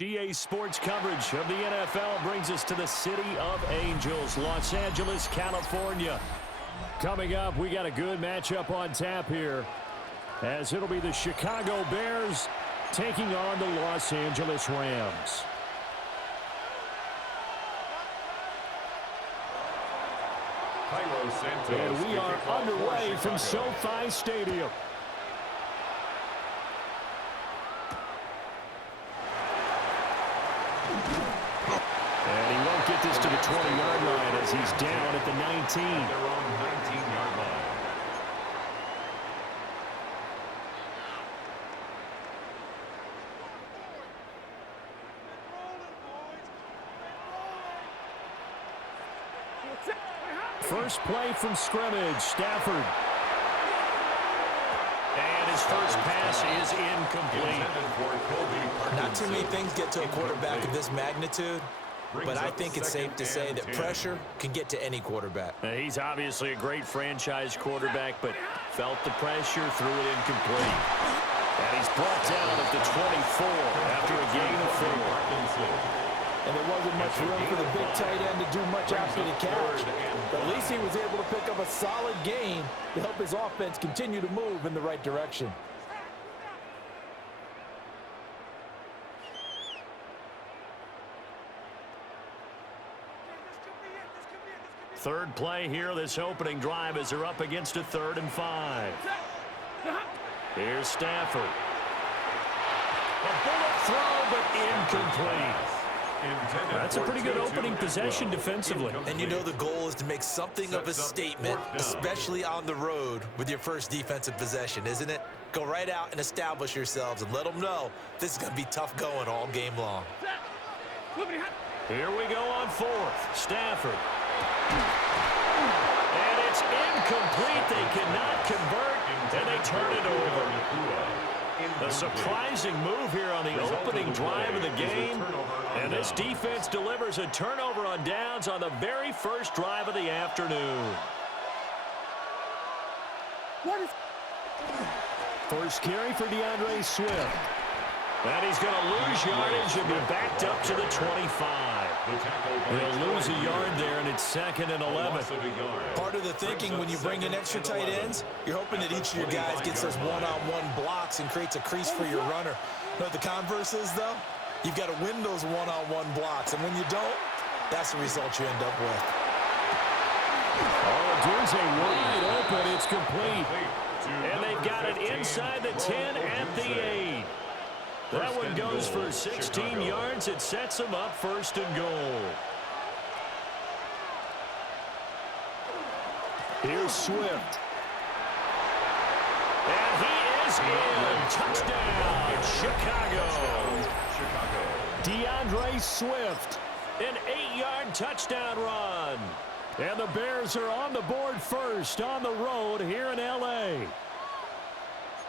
GA Sports coverage of the NFL brings us to the City of Angels, Los Angeles, California. Coming up, we got a good matchup on tap here, as it'll be the Chicago Bears taking on the Los Angeles Rams. And we are underway from SoFi Stadium. And he won't get this to the 20-yard line as he's down at the 19. Their own 19-yard line. First play from scrimmage, Stafford. And his first pass is incomplete. Not too many things get to a quarterback of this magnitude, but I think it's safe to say that pressure can get to any quarterback. He's obviously a great franchise quarterback, but felt the pressure, threw it incomplete. And he's brought down at the 24 after a gain of 4. And there wasn't much room for the big tight end to do much after the catch. But at least he was able to pick up a solid gain to help his offense continue to move in the right direction. Third play here, this opening drive as they're up against a 3rd and 5. Here's Stafford. A bullet throw, but incomplete. That's a pretty good opening possession defensively. And you know the goal is to make something of a statement, especially on the road with your first defensive possession, isn't it? Go right out and establish yourselves and let them know this is going to be tough going all game long. Here we go on 4th. Stafford. And it's incomplete. They cannot convert, and they turn it over. A surprising move here on the opening drive of the game. And this defense delivers a turnover on downs on the very first drive of the afternoon. First carry for DeAndre Swift. And he's going to lose yardage and be backed up to the 25. He'll lose a yard there, and it's 2nd and 11. Part of the thinking when you bring in extra tight ends, you're hoping that each of your guys gets those one-on-one blocks and creates a crease for your runner. You know what the converse is, though? You've got to win those one-on-one blocks, and when you don't, that's the result you end up with. Oh, Dulce wide open. It's complete. And they've got it inside the 10 at the 8. That one goes for 16 yards. It sets them up 1st and goal. Here's Swift. And he is in. Touchdown, Chicago. DeAndre Swift, an 8-yard touchdown run. And the Bears are on the board first on the road here in L.A.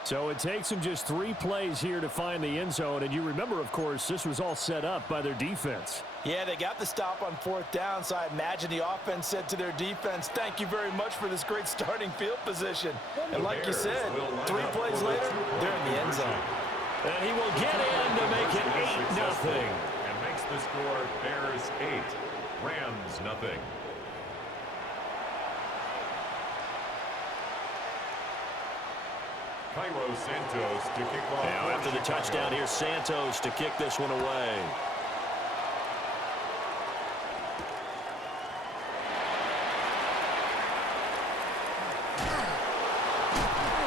So it takes them just 3 plays here to find the end zone. And you remember, of course, this was all set up by their defense. Yeah, they got the stop on 4th down, so I imagine the offense said to their defense, thank you very much for this great starting field position. And like you said, 3 plays later, they're in the end zone. And he will get in to make it 8-0. And makes the score Bears 8, Rams 0. Cairo Santos to kick off. Now after the touchdown, here's Santos to kick this one away.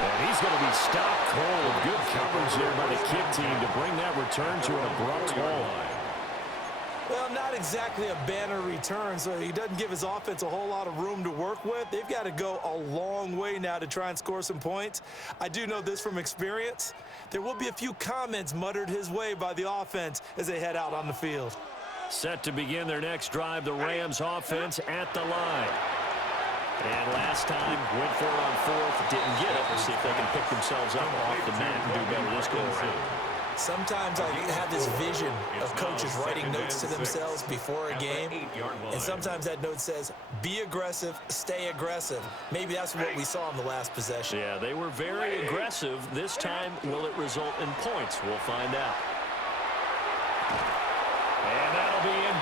And he's going to be stopped cold. Good coverage there by the kick team to bring that return to an abrupt halt. Well, not exactly a banner return, so he doesn't give his offense a whole lot of room to work with. They've got to go a long way now to try and score some points. I do know this from experience. There will be a few comments muttered his way by the offense as they head out on the field. Set to begin their next drive, the Rams offense at the line. And last time, went for it on 4th, didn't get it. We'll see if they can pick themselves up off the mat and do better this go-around. Sometimes I have this vision of coaches writing notes to themselves before a game, and sometimes that note says, be aggressive, stay aggressive. Maybe that's what we saw in the last possession. Yeah, they were very aggressive. This time, will it result in points? We'll find out.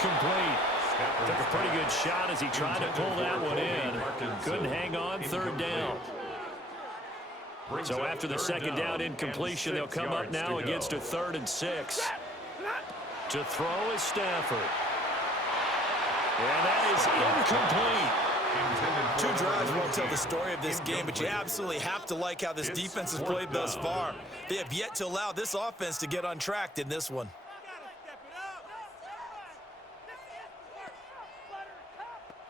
incomplete. Took a pretty good shot as he tried to pull that one in. Couldn't hang on, third down. So after the second down incompletion, they'll come up now against a 3rd and 6. To throw is Stafford. And that is incomplete. 2 drives won't tell the story of this game, but you absolutely have to like how this defense has played thus far. They have yet to allow this offense to get untracked in this one.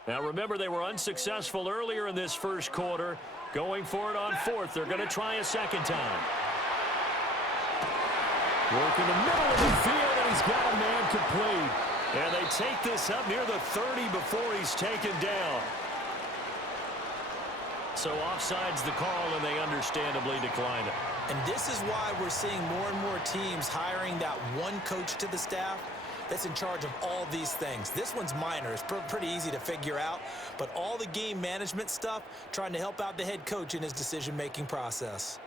Now remember, they were unsuccessful earlier in this first quarter. Going for it on 4th. They're going to try a second time. Work in the middle of the field, and he's got a man complete. And they take this up near the 30 before he's taken down. So offside's the call, and they understandably decline it. And this is why we're seeing more and more teams hiring that one coach to the staff that's in charge of all these things. This one's minor. It's pretty easy to figure out. But all the game management stuff, trying to help out the head coach in his decision-making process.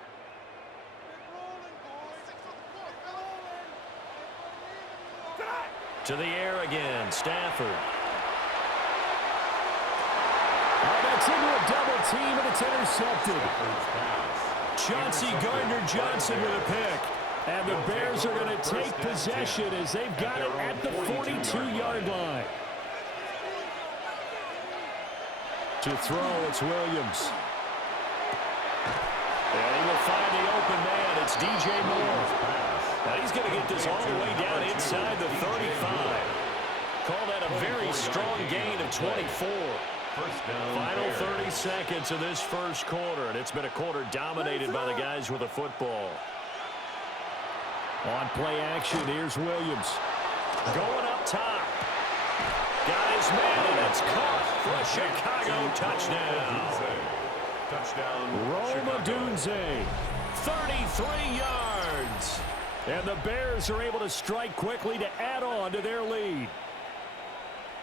To the air again, Stafford. Oh, that's into a double team, and it's intercepted. Chauncey Gardner-Johnson with a pick. And the Bears are going to take possession as they've got it at the 42-yard line. To throw, it's Williams. And he will find the open man. It's DJ Moore. Now he's going to get this all the way down inside the 35. Call that a very strong gain of 24. Final 30 seconds of this first quarter, and it's been a quarter dominated by the guys with the football. On play action, here's Williams. Going up top. Got his man, and it's caught for a Chicago touchdown. Rome Odunze, 33 yards. And the Bears are able to strike quickly to add on to their lead.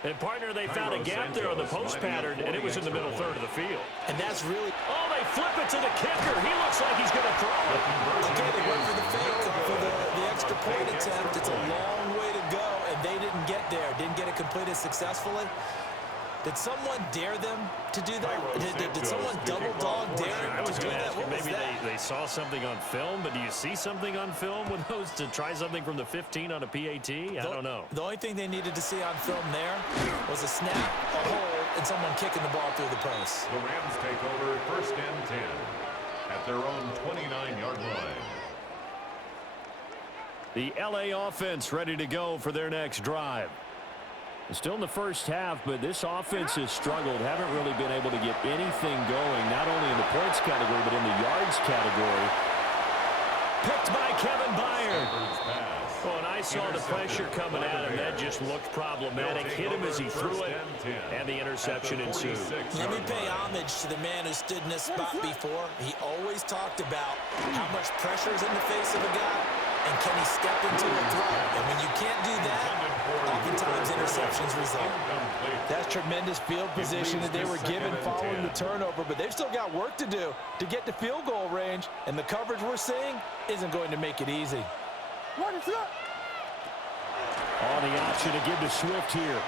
And, partner, they found a gap there on the post pattern, and it was in the middle third of the field. And that's really... Oh, they flip it to the kicker. He looks like he's going to throw it. Okay, they went for the fake for the extra point attempt. It's a long way to go, and they didn't get there. Didn't get it completed successfully. Did someone dare them to do that? Did someone double-dog dare to do that? What was maybe that? they saw something on film, but do you see something on film with those to try something from the 15 on a PAT? I don't know. The only thing they needed to see on film there was a snap, a hold, and someone kicking the ball through the post. The Rams take over 1st and 10 at their own 29-yard line. The LA offense ready to go for their next drive. Still in the first half, but this offense has struggled. Haven't really been able to get anything going, not only in the points category, but in the yards category. Picked by Kevin Byard. Oh, and I saw the pressure coming at him. That just looked problematic. Hit him as he threw it, and the interception ensued. Let me pay homage to the man who stood in this spot before. He always talked about how much pressure is in the face of a guy, and can he step into a throw. And when you can't do that, oftentimes interceptions result. That's tremendous field position that they were given following the turnover, but they've still got work to do to get to field goal range, and the coverage we're seeing isn't going to make it easy. On the option to give to Swift here.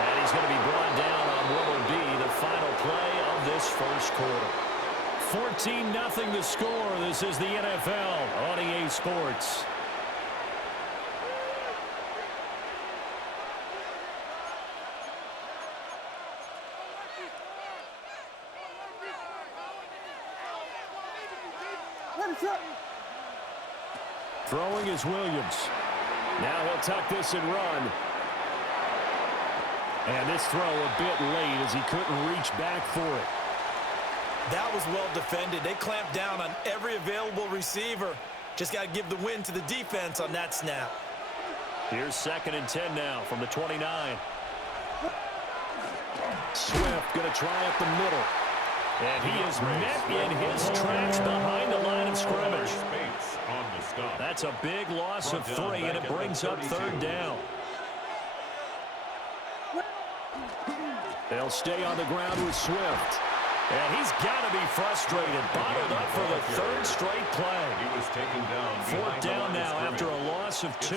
And he's going to be brought down on Willard B, the final play of this first quarter. 14-0 the score. This is the NFL on EA Sports. Throwing is Williams. Now he'll tuck this and run. And this throw a bit late as he couldn't reach back for it. That was well defended. They clamped down on every available receiver. Just got to give the win to the defense on that snap. Here's 2nd and 10 now from the 29. Swift going to try up the middle. And he is met in his tracks behind the line of scrimmage. That's a big loss of 3, and it brings up 3rd down. They'll stay on the ground with Swift. And he's got to be frustrated. Bottled up for the 3rd straight play. He was taken down. 4th down now after a loss loss of 2.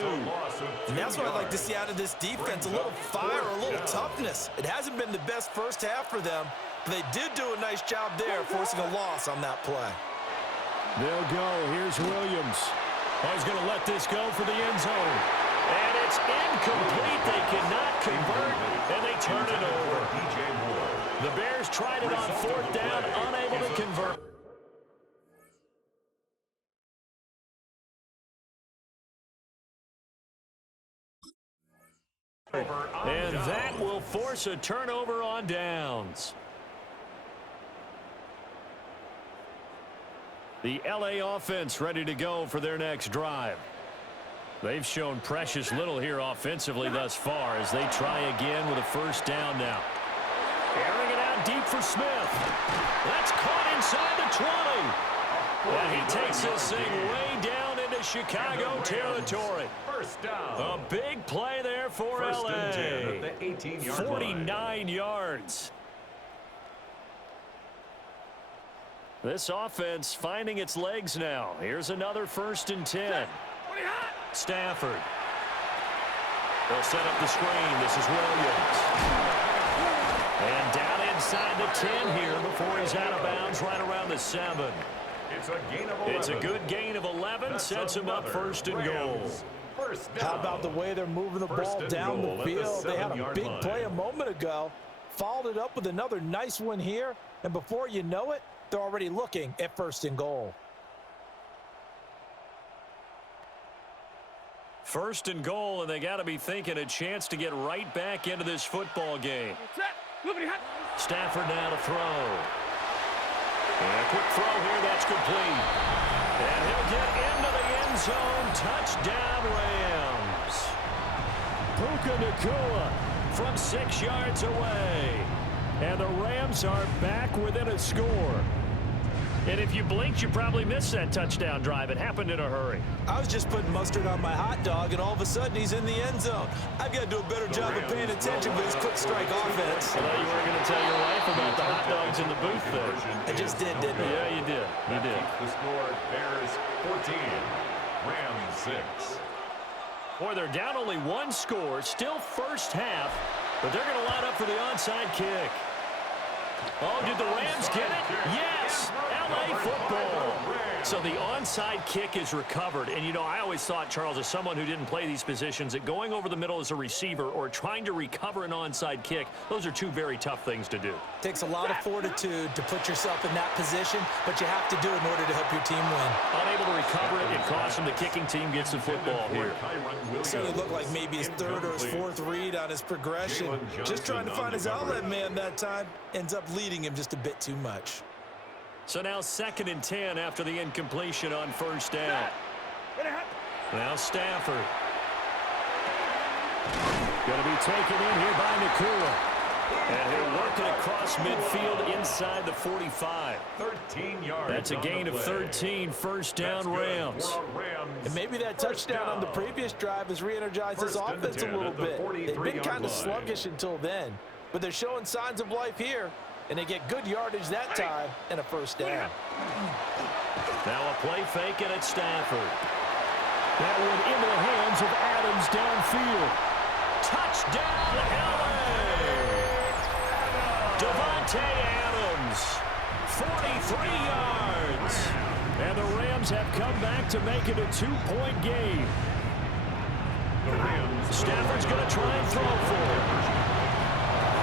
And that's what I'd like to see out of this defense, a little fire, a little toughness. It hasn't been the best first half for them, but they did do a nice job there, forcing a loss on that play. They'll go. Here's Williams. Oh, he's going to let this go for the end zone. And it's incomplete. They cannot convert, and they turn it over. The Bears tried it on 4th down, unable to convert. And that will force a turnover on downs. The LA offense ready to go for their next drive. They've shown precious little here offensively thus far as they try again with a 1st down now. Airing it out deep for Smith. That's caught inside the 20. And he takes this thing way down into Chicago territory. 1st down. A big play there for First LA. and 10 at the 18-yard 49 yards. This offense finding its legs now. Here's another 1st and 10. Stafford. They'll set up the screen. This is Williams. And down inside the 10 here before he's out of bounds right around the 7. It's a gain of 11. It's a good gain of 11. Sets him up 1st and goal. How about the way they're moving the ball down the field? They had a big play a moment ago. Followed it up with another nice one here. And before you know it, they're already looking at 1st and goal. 1st and goal, and they got to be thinking a chance to get right back into this football game. Stafford now to throw. And a quick throw here, that's complete. And he'll get into the end zone. Touchdown, Rams. Puka Nacua from 6 yards away. And the Rams are back within a score. And if you blinked, you probably missed that touchdown drive. It happened in a hurry. I was just putting mustard on my hot dog, and all of a sudden he's in the end zone. I've got to do a better job of paying attention with his quick strike offense. I thought you weren't going to tell your wife about the hot dogs in the booth there. I just did, didn't I? Yeah, you did. You did. The score, Bears 14, Rams 6. Boy, they're down only 1 score, still first half, but they're going to line up for the onside kick. Oh, did the Rams get it? Yes! LA football. So the onside kick is recovered. And, you know, I always thought, Charles, as someone who didn't play these positions, that going over the middle as a receiver or trying to recover an onside kick, those are 2 very tough things to do. Takes a lot of fortitude to put yourself in that position, but you have to do it in order to help your team win. Unable to recover it, it costs him. The kicking team gets the football here. So it looked like maybe his 3rd or his 4th read on his progression. Just trying to find his outlet man that time. Ends up leading him just a bit too much. So now 2nd and 10 after the incompletion on 1st down. Now Stafford. Going to be taken in here by Nacua. And he'll work it across midfield inside the 45. 13 yards. That's a gain of 13. 1st down, Rams. And maybe that touchdown on the previous drive has re-energized his offense a little bit. They've been kind of sluggish until then, but they're showing signs of life here. And they get good yardage that time and a 1st down. Now a play fake and it's Stafford. That one into the hands of Adams downfield. Touchdown, LA! Devontae Adams, 43 yards. And the Rams have come back to make it a 2-point game. Stafford's going to try and throw for it.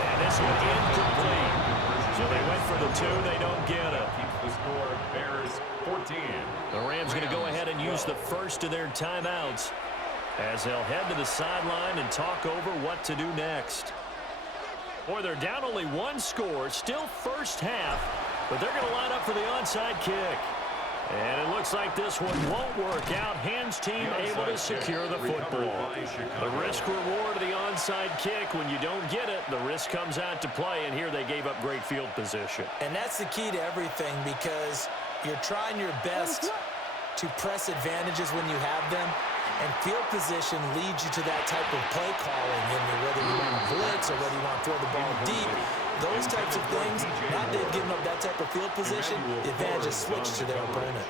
And this one incomplete. So they went for the 2. They don't get it. Keeps the score, Bears 14. The Rams going to go ahead and use the first of their timeouts as they'll head to the sideline and talk over what to do next. Boy, they're down only 1 score, still first half, but they're going to line up for the onside kick. And it looks like this one won't work out. Hands team able to secure the football. The risk reward of the onside kick, when you don't get it, the risk comes out to play, and here they gave up great field position. And that's the key to everything, because you're trying your best to press advantages when you have them, and field position leads you to that type of play calling, whether you want to blitz or whether you want to throw the ball deep. Those types of things, now they've given up that type of field position, the advantage is switched to their opponent.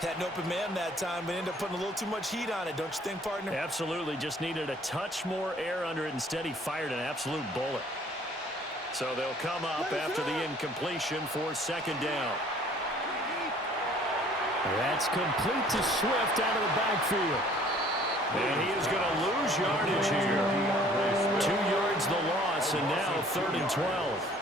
Had an open man that time, but ended up putting a little too much heat on it, don't you think, partner? Absolutely. Just needed a touch more air under it. Instead, he fired an absolute bullet. So they'll come up after the incompletion for second down. That's complete to Swift out of the backfield. And he is going to lose yardage here. 2 yards the loss, and now 3rd and 12.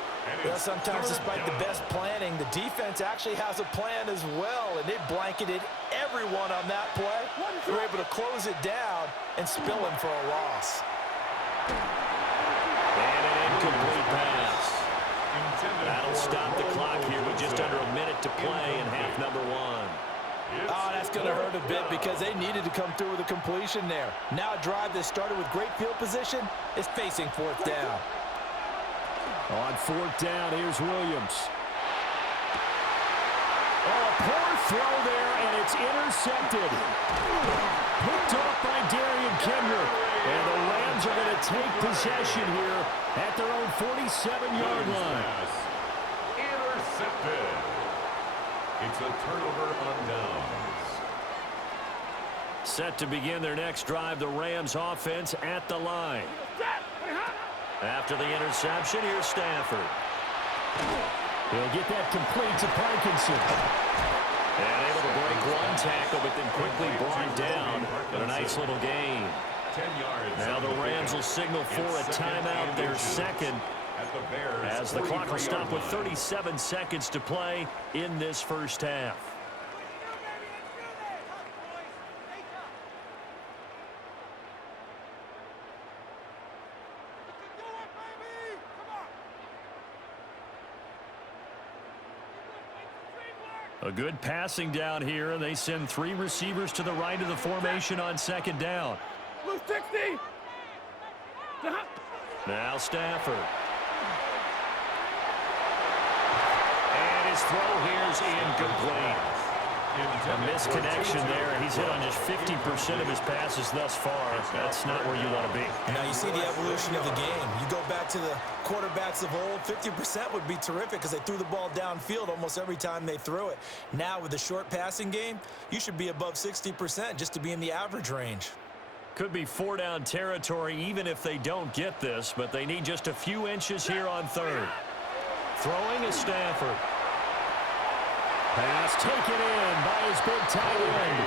Well, sometimes despite the best planning, the defense actually has a plan as well, and they blanketed everyone on that play. They were able to close it down and spill him for a loss. And an incomplete pass. That'll stop the clock here with just under a minute to play in half number 1. Oh, that's going to hurt a bit because they needed to come through with a completion there. Now a drive that started with great field position is facing 4th down. On 4th down, here's Williams. Oh, a poor throw there, and it's intercepted. Picked off by Darian Kendrick. And the Rams are going to take possession here at their own 47-yard line. Intercepted. It's a turnover on downs. Set to begin their next drive, the Rams offense at the line. After the interception, here's Stafford. He'll get that complete to Parkinson. And able to break one tackle, but then quickly brought down. But a nice little gain. 10 yards. Now the Rams will signal for a timeout, their second, as the clock will stop with 37 seconds to play in this first half. A good passing down here, and they send 3 receivers to the right of the formation on second down. Now Stafford. And his throw here is incomplete. A misconnection there, and he's hit on just 50% of his passes thus far. That's not where you want to be. Now you see the evolution of the game. You go back to the quarterbacks of old, 50% would be terrific because they threw the ball downfield almost every time they threw it. Now with the short passing game, you should be above 60% just to be in the average range. Could be 4-down territory even if they don't get this, but they need just a few inches here on 3rd. Throwing is Stafford. Pass taken in by his big tight end.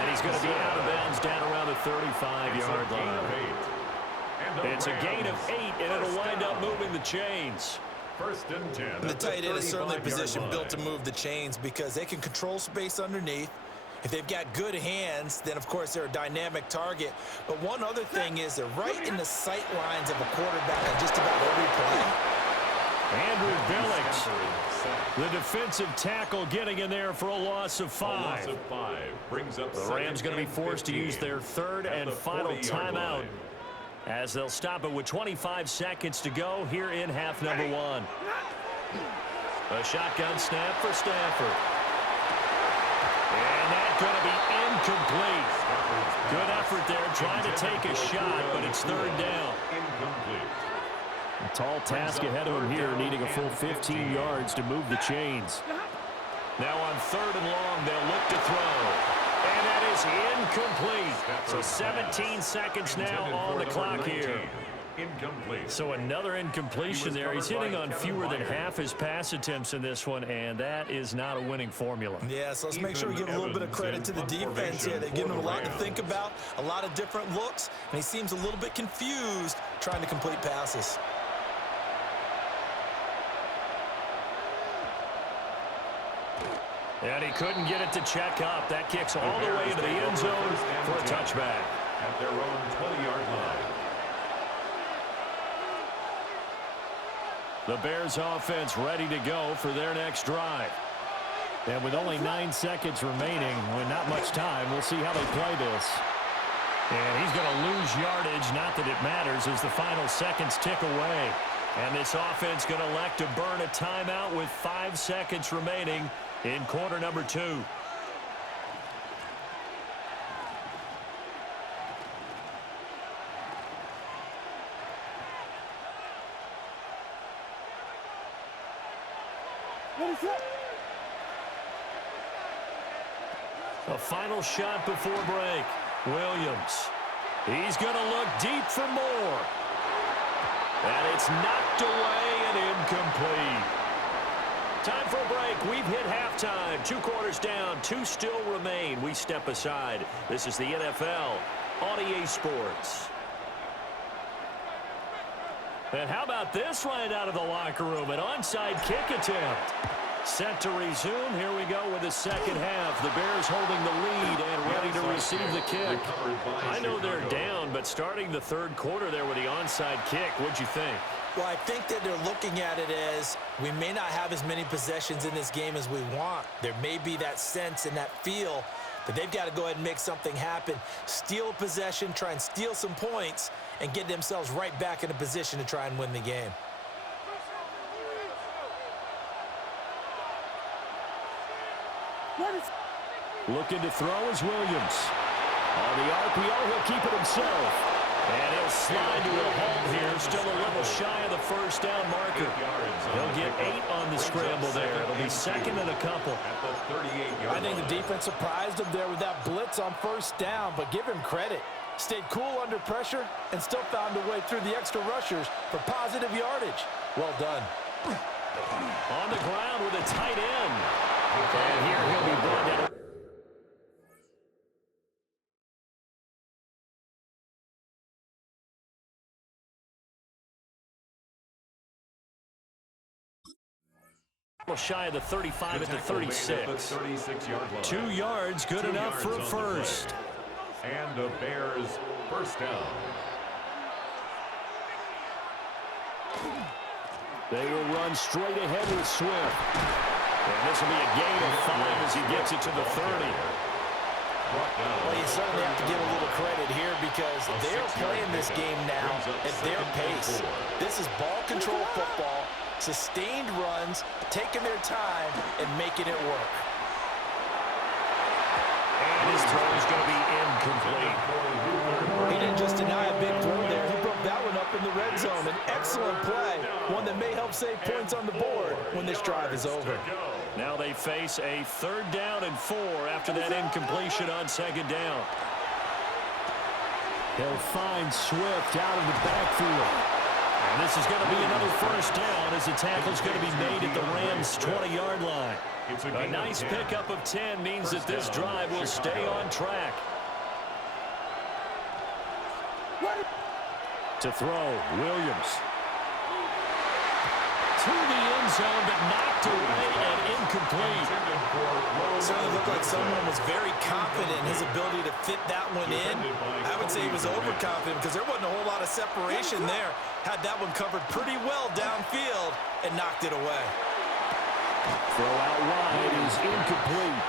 And he's going to be out of bounds down around the 35-yard line. It's a gain of 8, and it'll wind up moving the chains. 1st and 10. The tight end is certainly a position built to move the chains because they can control space underneath. If they've got good hands, then, of course, they're a dynamic target. But one other thing is they're right in the sight lines of a quarterback on just about every play. Andrew Billings, the defensive tackle, getting in there for a loss of 5. A loss of 5 brings up the Rams going to be forced to use their 3rd and final timeout as they'll stop it with 25 seconds to go here in half number 1. A shotgun snap for Stafford. And that's going to be incomplete. Good effort there, trying to take a shot, but it's 3rd down. Incomplete. A tall task ahead of him here, needing a full 15 yards to move the chains. Now on 3rd and long, they'll look to throw. And that is incomplete. So 17 seconds now on the clock here. Incomplete. So another incompletion there. He's hitting on fewer than half his pass attempts in this one, and that is not a winning formula. Yeah, so let's make sure we give a little bit of credit to the defense here. They've given him a lot to think about, a lot of different looks, and he seems a little bit confused trying to complete passes. And he couldn't get it to check up. That kicks all the way into the end zone for a touchback. At their own 20-yard line. The Bears offense ready to go for their next drive. And with only 9 seconds remaining, with not much time, we'll see how they play this. And he's going to lose yardage, not that it matters, as the final seconds tick away. And this offense going to elect to burn a timeout with 5 seconds remaining in quarter number 2. A final shot before break. Williams. He's going to look deep for more. And it's knocked away and incomplete. Time for a break. We've hit halftime. 2 quarters down. 2 still remain. We step aside. This is the NFL on EA Sports. And how about this right out of the locker room? An onside kick attempt. Set to resume. Here we go with the second half. The Bears holding the lead and ready to receive the kick. I know they're down, but starting the third quarter there with the onside kick, what'd you think? Well, I think that they're looking at it as we may not have as many possessions in this game as we want. There may be that sense and that feel that they've got to go ahead and make something happen, steal a possession, try and steal some points, and get themselves right back in a position to try and win the game. Looking to throw is Williams. On the RPO, he'll keep it himself. And he'll slide to a halt here, still a little shy of the first down marker. He'll get 8 on the scramble there. It'll be second and a couple. I think the defense surprised him there with that blitz on first down, but give him credit. Stayed cool under pressure and still found a way through the extra rushers for positive yardage. Well done. On the ground with a tight end. And here he'll be brought down. Shy of the 35 at the 36. 2 yards, good enough for a first. And the Bears first down. They will run straight ahead with Swift. And this will be a gain of 5 as he gets it to the 30. Well, you certainly have to give a little credit here because they're playing this game now at their pace. This is ball control football, sustained runs, taking their time, and making it work. And his throw is going to be incomplete. He didn't just deny a big throw there. He broke that one up in the red zone. An excellent play, one that may help save points on the board when this drive is over. Now they face a 3rd down and 4 after that incompletion on 2nd down. He'll find Swift out of the backfield. And this is going to be another first down as the tackle's going to be made at the Rams' 20-yard line. A nice pickup of 10 means that this drive will stay on track. To throw, Williams. To the end zone, but knocked away and incomplete. Certainly looked like someone was very confident in his ability to fit that one in. I would say he was overconfident because there wasn't a whole lot of separation there. Had that one covered pretty well downfield and knocked it away. Throw out wide is incomplete.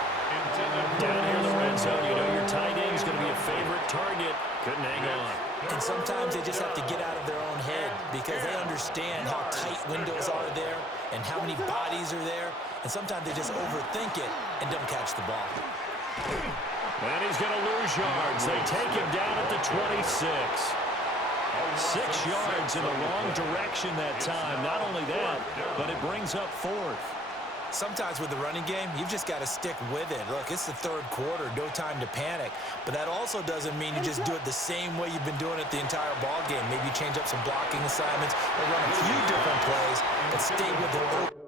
Down here in the red zone, you know your tight end is going to be a favorite target. Couldn't hang on. And sometimes they just have to get out of their own head because they understand how tight windows are there and how many bodies are there. And sometimes they just overthink it and don't catch the ball. And he's going to lose yards. They take him down at the 26. 6 yards in the wrong direction that time. Not only that, but it brings up 4th. Sometimes with the running game, you've just got to stick with it. Look, it's the 3rd quarter, no time to panic. But that also doesn't mean you just do it the same way you've been doing it the entire ball game. Maybe you change up some blocking assignments or run a few different plays, but stay with it.